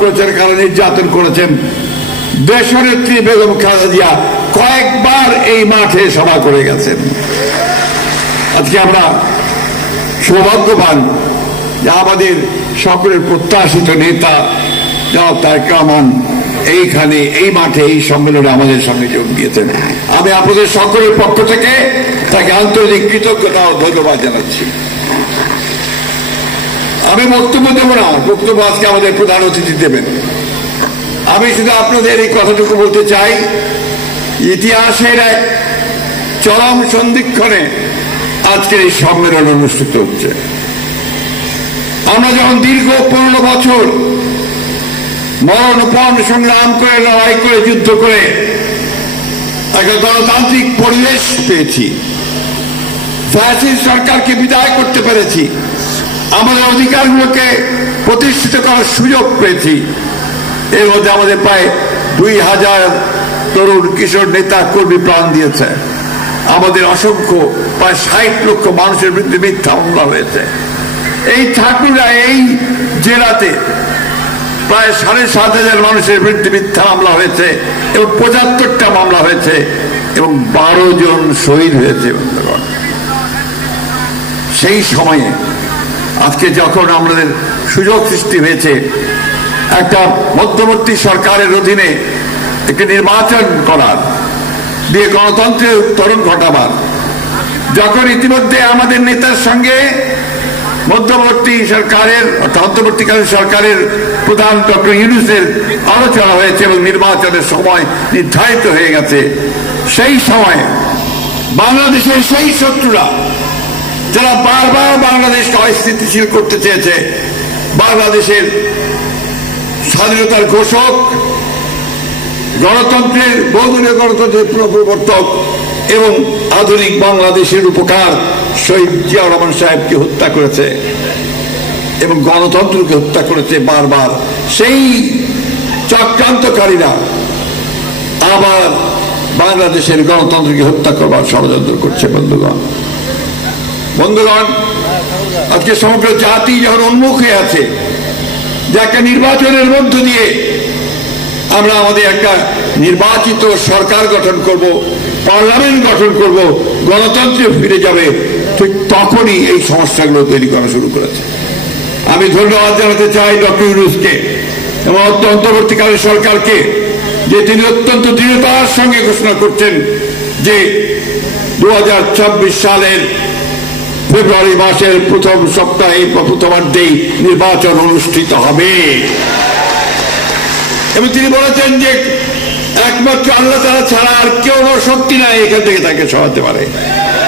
করেছেন, কারা নির্যাতন করেছেন। দেশনেত্রী বেগম খালেদা জিয়া কয়েকবার এই মাঠে সভা করে গেছেন। আজকে আমরা সৌভাগ্যবান যে আমাদের সকলের প্রত্যাশিত নেতা জনাব তারেক রহমান এইখানে এই মাঠে এই সম্মেলনে আমাদের সঙ্গে যোগ দিয়েছেন। আমি আপনাদের সকলের পক্ষ থেকে তাকে আন্তরিক কৃতজ্ঞতা ও ধন্যবাদ জানাচ্ছি। আমি বক্তব্য দেব না, বক্তব্য আজকে আমাদের প্রধান অতিথি দেবেন। আমি শুধু আপনাদের এই কথাটুকু বলতে চাই, ইতিহাসের এক চরম সন্ধিক্ষণে আজকের এই সম্মেলন অনুষ্ঠিত হচ্ছে। আমরা যখন দীর্ঘ 15 বছর মরণপণ সংগ্রাম করে, লড়াই করে, যুদ্ধ করে একটা গণতান্ত্রিক পরিবেশ পেয়েছি, ফ্যাসিস্ট সরকারকে বিদায় করতে পেরেছি, আমাদের অধিকারগুলোকে প্রতিষ্ঠিত করার সুযোগ পেয়েছি। এর মধ্যে আমাদের প্রায় 2000 তরুণ কিশোর নেতা কর্মী প্রাণ দিয়েছে। আমাদের অসংখ্য প্রায় 60 লক্ষ মানুষের বিরুদ্ধে মিথ্যা মামলা হয়েছে। এই ঠাকুরা এই জেলাতে প্রায় 7,500 মানুষের বিরুদ্ধে মিথ্যা মামলা হয়েছে এবং 75টা মামলা হয়েছে এবং 12 জন শহীদ হয়েছে। সেই সময়ে আজকে যখন আমাদের সুযোগ সৃষ্টি হয়েছে একটা মধ্যবর্তী সরকারের অধীনে একটি নির্বাচন করার, দিয়ে গণতন্ত্রের উত্তরণ ঘটাবার, যখন ইতিমধ্যে আমাদের নেতার সঙ্গে মধ্যবর্তী সরকারের অন্তর্বর্তীকালীন সরকারের প্রধান ডক্টর ইউনূসের আলোচনা হয়েছে এবং নির্বাচনের সময় নির্ধারিত হয়ে গেছে, সেই সময় বাংলাদেশের সেই শত্রুরা যারা বারবার বাংলাদেশকে অস্থিতিশীল করতে চেয়েছে, বাংলাদেশের স্বাধীনতার ঘোষক, গণতন্ত্রের বহুদলীয় গণতন্ত্রের প্রবর্তক এবং আধুনিক বাংলাদেশের উপকার শহীদ জিয়াউর রহমান সাহেবকে হত্যা করেছে এবং গণতন্ত্রকে হত্যা করেছে বারবার। সেই চক্রান্তকারীরা আবার বাংলাদেশের গণতন্ত্রকে হত্যা করবার ষড়যন্ত্র করছে। বন্ধুগণ, আজকে সমগ্র জাতি যখন উন্মুখ হয়ে আছে যে একটা নির্বাচনের মধ্য দিয়ে আমরা আমাদের একটা নির্বাচিত সরকার গঠন করব, পার্লামেন্ট গঠন করব, গণতন্ত্রে ফিরে যাবে, ঠিক তখনই এই সমস্যাগুলো তৈরি করা শুরু করেছে। আমি ধন্যবাদ জানাতে চাই ডক্টর ইউনূসকে এবং অন্তর্বর্তীকালীন সরকারকে যে তিনি অত্যন্ত দৃঢ়তার সঙ্গে ঘোষণা করছেন যে 2026 সালের ফেব্রুয়ারি মাসের প্রথম সপ্তাহে বা প্রথমার্ধেই নির্বাচন অনুষ্ঠিত হবে এবং তিনি বলেছেন যে একমাত্র আল্লাহ তাআলা ছাড়া আর কেউ শক্তি নাই এখান থেকে তাকে সরাতে পারে।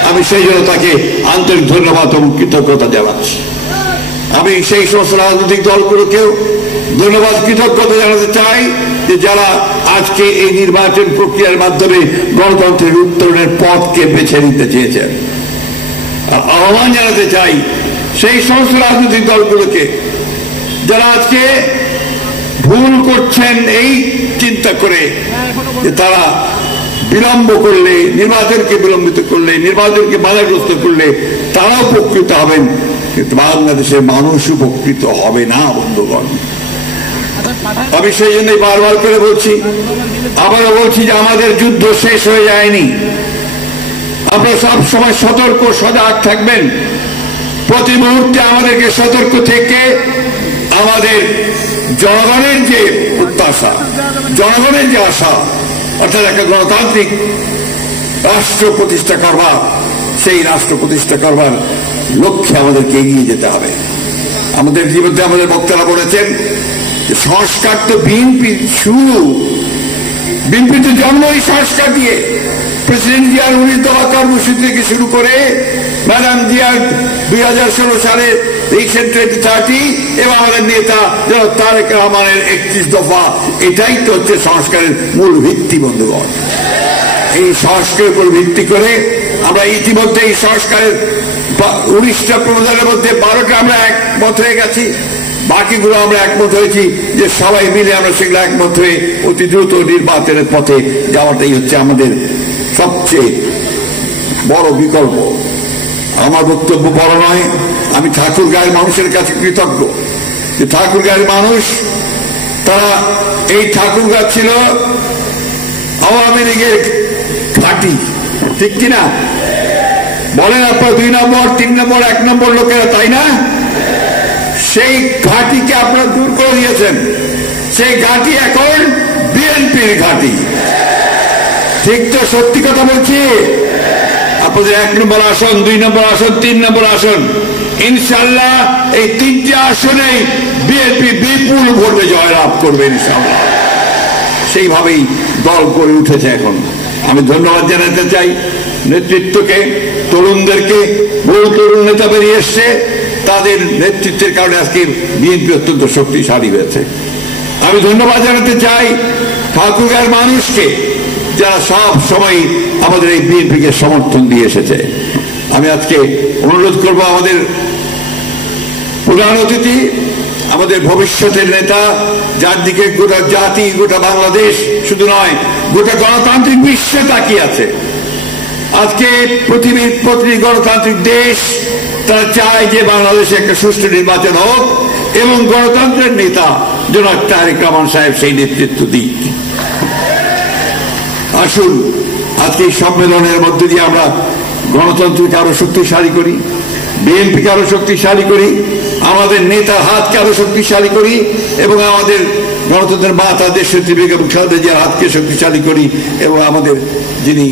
আমি সেই জন্য তাকে আন্তরিক ধন্যবাদ এবং কৃতজ্ঞতা জানাচ্ছি। আমি সেই সমস্ত রাজনৈতিক দলগুলোকেও ধন্যবাদ, কৃতজ্ঞতা জানাতে চাই যে যারা আজকে এই নির্বাচন প্রক্রিয়ার মাধ্যমে গণতন্ত্রের উত্তরণের পথকে বেছে নিতে চেয়েছেন। আর আহ্বান জানাতে চাই সেই সমস্ত রাজনৈতিক দলগুলোকে যারা আজকে ভুল করছেন এই চিন্তা করে যে তারা বিলম্ব করলে, নির্বাচনকে বিলম্বিত করলে, নির্বাচনকে বাধাগ্রস্ত করলে তারাও উপকৃত হবেন, কিন্তু বাংলাদেশের মানুষ উপকৃত হবে না। বন্ধুগণ, আমি সেই জন্যই বারবার করে বলছি, আবারও বলছি যে আমাদের যুদ্ধ শেষ হয়ে যায়নি। আপনারা সব সময় সতর্ক সজাগ থাকবেন। প্রতি মুহূর্তে আমাদেরকে সতর্ক থেকে আমাদের জনগণের যে প্রত্যাশা, জনগণের যে আশা, অর্থাৎ একটা গণতান্ত্রিক রাষ্ট্র প্রতিষ্ঠা করবার, সেই রাষ্ট্র প্রতিষ্ঠা করবার লক্ষ্যে আমাদেরকে এগিয়ে যেতে হবে। আমাদের ইতিমধ্যে আমাদের বক্তারা বলেছেন যে সংস্কার তো বিএনপি শুরু, বিএনপি তো জন্ম এই সংস্কার দিয়ে। প্রেসিডেন্ট জিয়ার 19 দফা কর্মসূচি থেকে শুরু করে ম্যাডাম জিয়ার 2016 সালে রিকশন 2030 এবং আমাদের নেতা যারা তারেক রহমানের 31 দফা, এটাই তো হচ্ছে সংস্কারের মূল ভিত্তি। বন্ধুগণ, এই সংস্কারের উপর ভিত্তি করে আমরা ইতিমধ্যে এই সংস্কারের 19টা প্রধানের মধ্যে 12টা আমরা একমত হয়ে গেছি, বাকিগুলো আমরা একমত হয়েছি যে সবাই মিলে আমরা সেগুলো একমত হয়ে অতি দ্রুত নির্বাচনের পথে যাওয়াটাই হচ্ছে আমাদের সবচেয়ে বড় বিকল্প। আমার বক্তব্য বড় নয়, আমি ঠাকুরগাঁয়ের মানুষের কাছে কৃতজ্ঞ যে ঠাকুরগাঁয়ের মানুষ তারা এই ঠাকুরগাঁ ছিল আওয়ামী লীগের ঘাঁটি, ঠিক কিনা বলেন আপনার? 2 নম্বর 3 নম্বর 1 নম্বর লোকেরা, তাই না? সেই ঘাঁটিকে আপনারা দূর করে দিয়েছেন। সেই ঘাঁটি এখন বিএনপির ঘাঁটি, ঠিক তো? সত্যি কথা বলছি। আপনাদের 1 নম্বর আসন, 2 নম্বর আসন, 3 নম্বর আসন, ইনশাল্লাহ এই 3টি আসনেই বিএনপি বিপুল ভোটে জয়লাভ করবে ইনশাল্লাহ। সেইভাবেই দল গড়ে উঠেছে এখন। আমি ধন্যবাদ জানাতে চাই নেতৃত্বকে, তরুণদেরকে। বহু তরুণ নেতা বেরিয়ে এসছে, তাদের নেতৃত্বের কারণে আজকে বিএনপি অত্যন্ত শক্তিশালী হয়েছে। আমি ধন্যবাদ জানাতে চাই ঠাকুরগাঁর মানুষকে, যারা সব সময় আমাদের এই বিএনপিকে সমর্থন দিয়ে এসেছে। আমি আজকে অনুরোধ করব আমাদের প্রধান অতিথি, আমাদের ভবিষ্যতের নেতা, যার দিকে গোটা জাতি, গোটা বাংলাদেশ শুধু নয় গোটা গণতান্ত্রিক বিশ্বে তাকিয়ে আছে। আজকে পৃথিবীর প্রতিটি গণতান্ত্রিক দেশ তারা চায় যে বাংলাদেশে একটা সুষ্ঠু নির্বাচন হোক এবং গণতন্ত্রের নেতা জনাব তারেক রহমান সাহেব সেই নেতৃত্ব দিক। আসুন আজকে এই সম্মেলনের মধ্যে দিয়ে আমরা গণতন্ত্রকে আরো শক্তিশালী করি, বিএনপিকে আরো শক্তিশালী করি, আমাদের নেতার হাতকে আরো শক্তিশালী করি এবং আমাদের গণতন্ত্রের মাতা দেশনেত্রী বেগম খালেদা জিয়ার হাতকে শক্তিশালী করি এবং আমাদের যিনি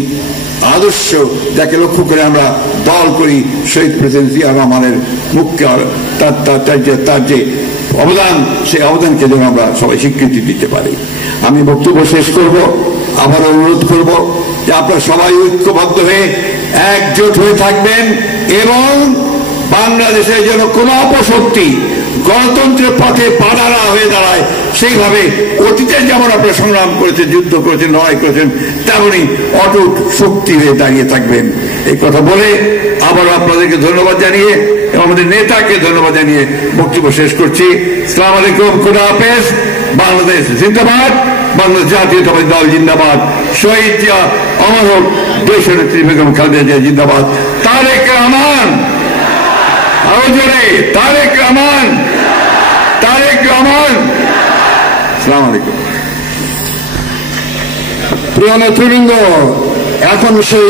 আদর্শ, যাকে লক্ষ্য করে আমরা দল করি, শহীদ প্রেসিডেন্ট জিয়া রহমানের মুখ্য তার যে অবদান, সেই অবদানকে যেন আমরা সবাই স্বীকৃতি দিতে পারি। আমি বক্তব্য শেষ করব, আবার অনুরোধ করব যে আপনারা সবাই ঐক্যবদ্ধ হয়ে একজোট হয়ে থাকবেন এবং বাংলাদেশের যেন কোন অপশক্তি গণতন্ত্রের পথে বাধা না হয়ে দাঁড়ায়, সেইভাবে অতীতে যেমন আপনারা সংগ্রাম করেছেন, যুদ্ধ করেছেন, লড়াই করেছেন, তেমনই অটুট শক্তি হয়ে দাঁড়িয়ে থাকবেন। এই কথা বলে আবার আপনাদেরকে ধন্যবাদ জানিয়ে এবং আমাদের নেতাকে ধন্যবাদ জানিয়ে বক্তব্য শেষ করছি। আসসালামু আলাইকুম, খুদা হাফেজ। বাংলাদেশ জিন্দাবাদ, বাংলাদেশ জাতীয়তাবাদী দল জিন্দাবাদ, শহীদ জিয়া অমর হোক, দেশনেত্রী বেগম খালেদা জিয়া জিন্দাবাদ, তারেক রহমান, আরো জোরে তারেক রহমান, তারেক রহমান। আসসালামু আলাইকুম। প্রিয় নেতৃবৃন্দ, এখন সেই